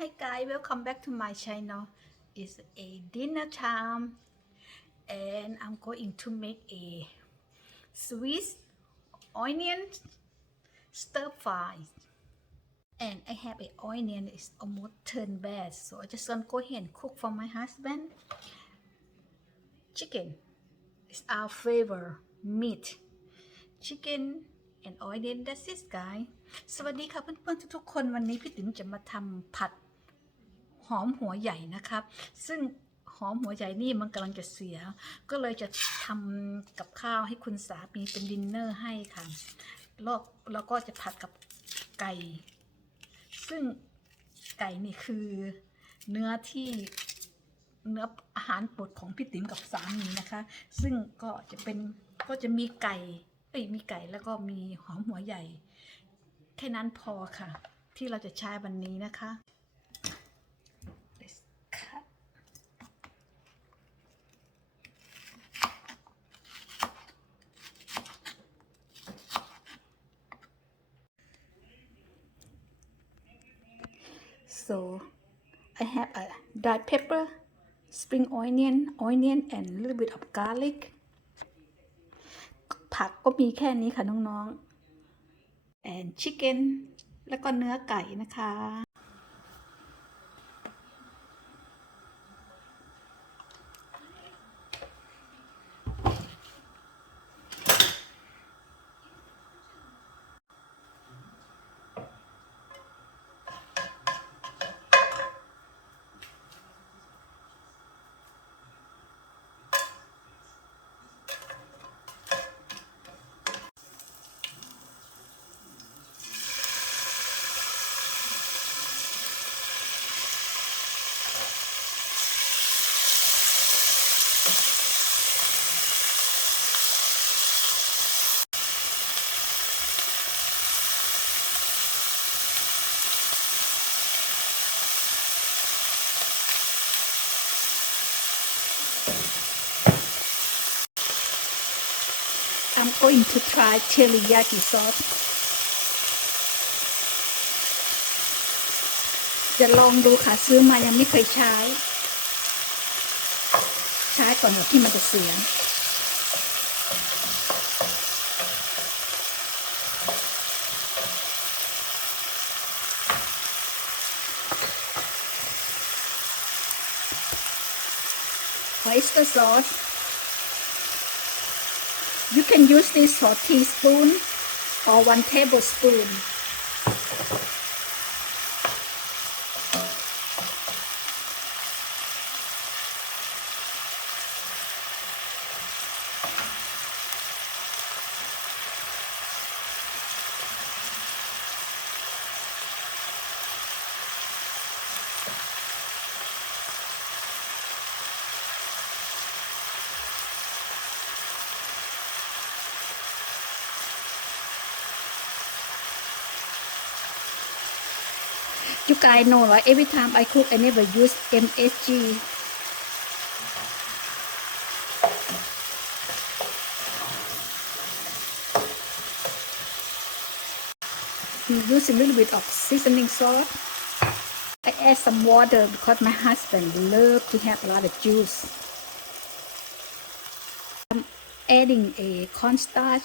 Hi guys, welcome back to my channel. It's a dinner time and I'm going to make a Swiss onion stir fry. And I have a onion is almost turned bad, so I just gonna go ahead and cook for my husband. Chicken is our favorite meat. Chicken and onion, that's it guys. สวัสดีค่ะเพื่อนๆทุกๆคนวันนี้พี่ติ๋มจะมาทำผัดหอมหัวใหญ่นะครับซึ่งหอมหัวใหญ่นี่มันกำลังจะเสียก็เลยจะทำกับข้าวให้คุณสามีเป็นดินเนอร์ให้ค่ะแล้วก็จะผัดกับไก่ซึ่งไก่นี่คือเนื้ออาหารโปรดของพี่ติ๋มกับสามีนะคะซึ่งก็จะมีไก่แล้วก็มีหอมหัวใหญ่แค่นั้นพอค่ะที่เราจะใช้วันนี้นะคะ So I have a dried pepper, spring onion, and a little bit of garlic. ผักก็มีแค่นี้ค่ะน้องๆ and chicken แล้วก็เนื้อไก่นะคะ I'm going to try teriyaki sauce จะลองดูค่ะซื้อมายังไม่เคยใช้ก่อนที่มันจะเสียoyster sauce You can use this for teaspoon or 1 tablespoon. You guys know, right? Every time I cook, I never use MSG. We use a little bit of seasoning salt. I add some water because my husband loves to have a lot of juice. I'm adding a cornstarch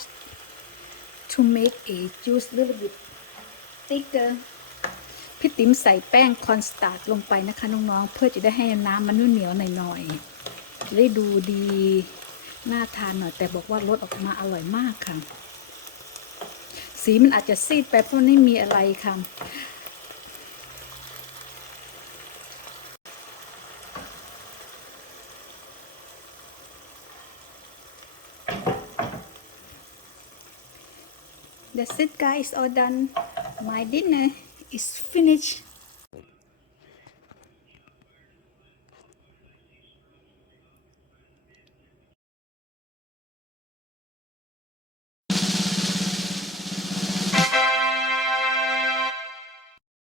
to make a juice a little bit thicker. พี่ติ๋มใส่แป้งคอนสตาร์ชลงไปนะคะน้องๆเพื่อจะได้ให้น้ำมันเหนียวหน่อยๆได้ดูดีน่าทานหน่อยแต่บอกว่ารสออกมาอร่อยมากค่ะสีมันอาจจะซีดไปเพราะไม่มีอะไรค่ะ That's it guys, all done. My dinner is finished.